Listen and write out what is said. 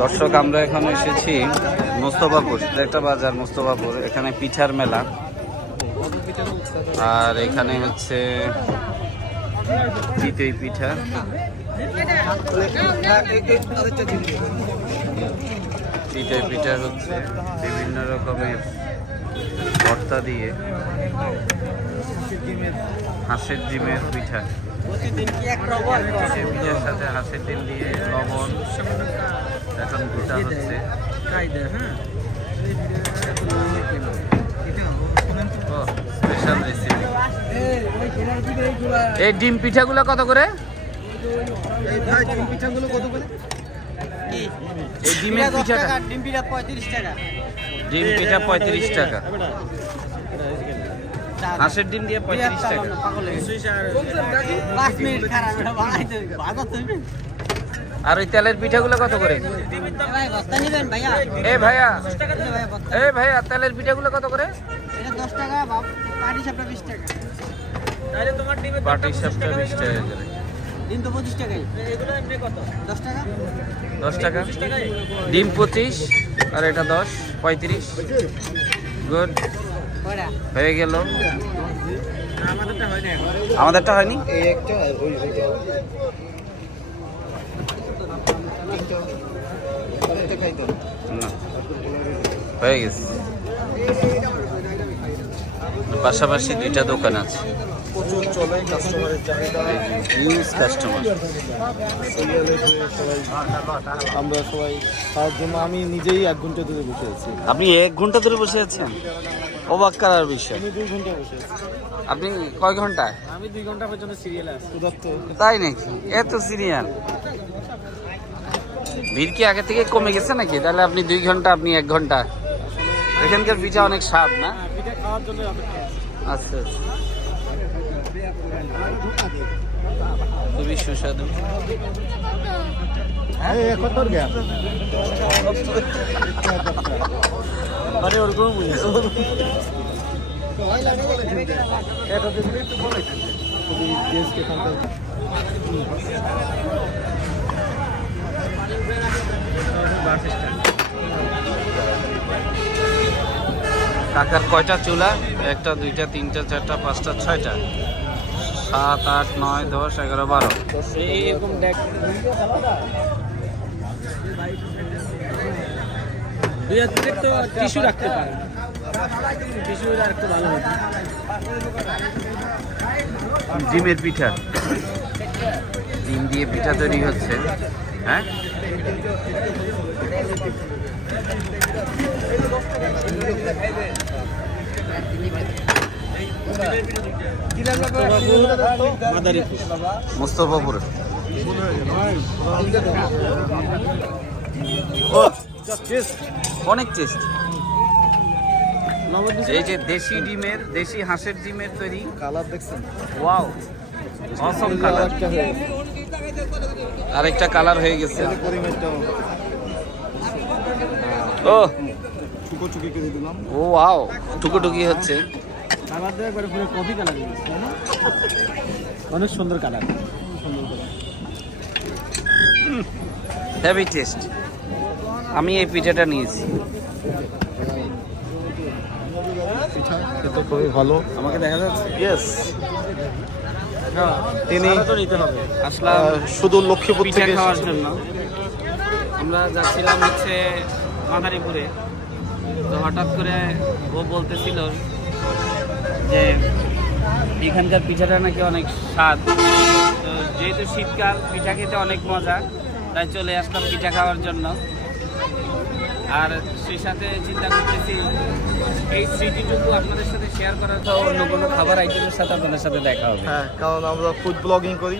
দর্শক, আমরা এখন এসেছি মোস্তফাপুর, একটা বাজার মোস্তফাপুর। এখানে পিঠার মেলা, আর এখানে হচ্ছে চিতই পিঠা। চিতই পিঠা হচ্ছে বিভিন্ন রকমের ভর্তা দিয়ে, হাঁসের ডিমের পিঠা। পিঠার সাথে হাঁসের ডিম দিয়ে লবণ এখন গুটা হচ্ছে। Special recipe. এই ডিম পিঠাগুলো কত করে? এই ডিমের পিঠাটা? ডিম পিঠা 35 টাকা। ডিম পিঠা 35 টাকা, হাঁসের ডিম দিয়ে 35 টাকা। 5 মিনিট খারাপ এটা বানাইতে বাজার তুমি। আর ওই তেলের পিঠাগুলো কত করে? ভাই বস্তা নেবেন ভাইয়া? এ ভাইয়া, 10 টাকা দিলে ভাই বস্তা। এ ভাইয়া, তেলের পিঠাগুলো কত করে? এটা 10 টাকা, পাটি সাপটা 20 টাকা। তাহলে তোমার ডিমের পাটি সাপটা 20 টাকা করে। ডিম তো 25 টাকাই। এগুলো এমনি কত? 10 টাকা। 10 টাকা। ডিম 25 আর এটা 10, 35। গুড, কয়টা? হয়ে গেল। আমাদেরটা হয় না এখন। আমাদেরটা হয়নি। এই একটা আর ওই ওইটা আরেকটা খাইতো না, হয়ে গেছে। পাশাপাশি দুইটা দোকান আছে, প্রচুর চলে, কাস্টমারের চাহিদা, হিউজ কাস্টমার। সিরিয়ালে সবাই, আমরা সবাই তার জন্য আমি নিজেই 1 ঘন্টা ধরে বসে আছি। আপনি 1 ঘন্টা ধরে বসে আছেন? অবাক করার বিষয়। আমি 2 ঘন্টা বসে আছি। আপনি কয় ঘন্টায়? আমি 2 ঘন্টা পর্যন্ত সিরিয়ালে আছি। ক্ষুধার্ত তাই নাকি? এত সিরিয়াল? ভিড় কি আগে থেকে কমে গেছে নাকি? তাহলে আপনি 2 ঘন্টা, আপনি 1 ঘন্টা। এখানকার পিঠা অনেক স্বাদ না? পিঠা খাওয়ার জন্য অপেক্ষা আছি। আচ্ছা আচ্ছা, খুবই সুস্বাদু। কত গেম মানে ওরকম বুঝেছো? এটা দেখলে একটু বলে খুবই টেস্ট এখানকার। কাকার কয়টা চুলা? 1টা 2টা 3টা 4টা 5টা 6টা 7 8 9 10 11 12। এইরকম দেখ। দুই হাত প্লেট তো টিস্যু রাখতে পারেন। টিস্যু রাখতে ভালো হবে। ডিমের পিঠা, ডিম দিয়ে পিঠা তৈরি হচ্ছে। হ্যাঁ, মোস্তফাপুর। ও অনেক টেস্ট। এই যে দেশি ডিমের, দেশি হাঁসের ডিমের তৈরি। কালার দেখছেন? ওয়াও, অসম কালার। আরেকটা কালার হয়ে গেছে। পরিমাণটাও ও চুকো চুকি করে দিলাম। ও ওয়াও, টুকুটুকি হচ্ছে। কালার দেওয়া একবারে পুরো কফি কালার দিয়েছে, তাই না? অনেক সুন্দর কালার। Heavy taste. আমি এই পিঠাটা নিয়েছি। পিঠা কিন্তু খুবই ভালো। আমাকে দেখা যাচ্ছে? ইয়েস, তিনি তো নিতে হবে। আসলাম শুধু লক্ষ্মীপুর পিঠা থেকে খাওয়ার এসেছেন। জন্য। আমরা যাচ্ছিলাম হচ্ছে মাদারীপুরে, তো হঠাৎ করে ও বলতেছিল যে এখানকার পিঠাটা নাকি অনেক স্বাদ। তো যেহেতু শীতকাল, পিঠা খেতে অনেক মজা, তাই চলে আসলাম পিঠা খাওয়ার জন্য। আর সেই সাথে চিন্তা করতেছি এই স্মৃতিটুকু আপনাদের সাথে শেয়ার করার, তো অন্য কোনো খাবার আইটেমের সাথে আপনাদের সাথে দেখা হবে। হ্যাঁ, কারণ আমরা ফুড ব্লগিং করি,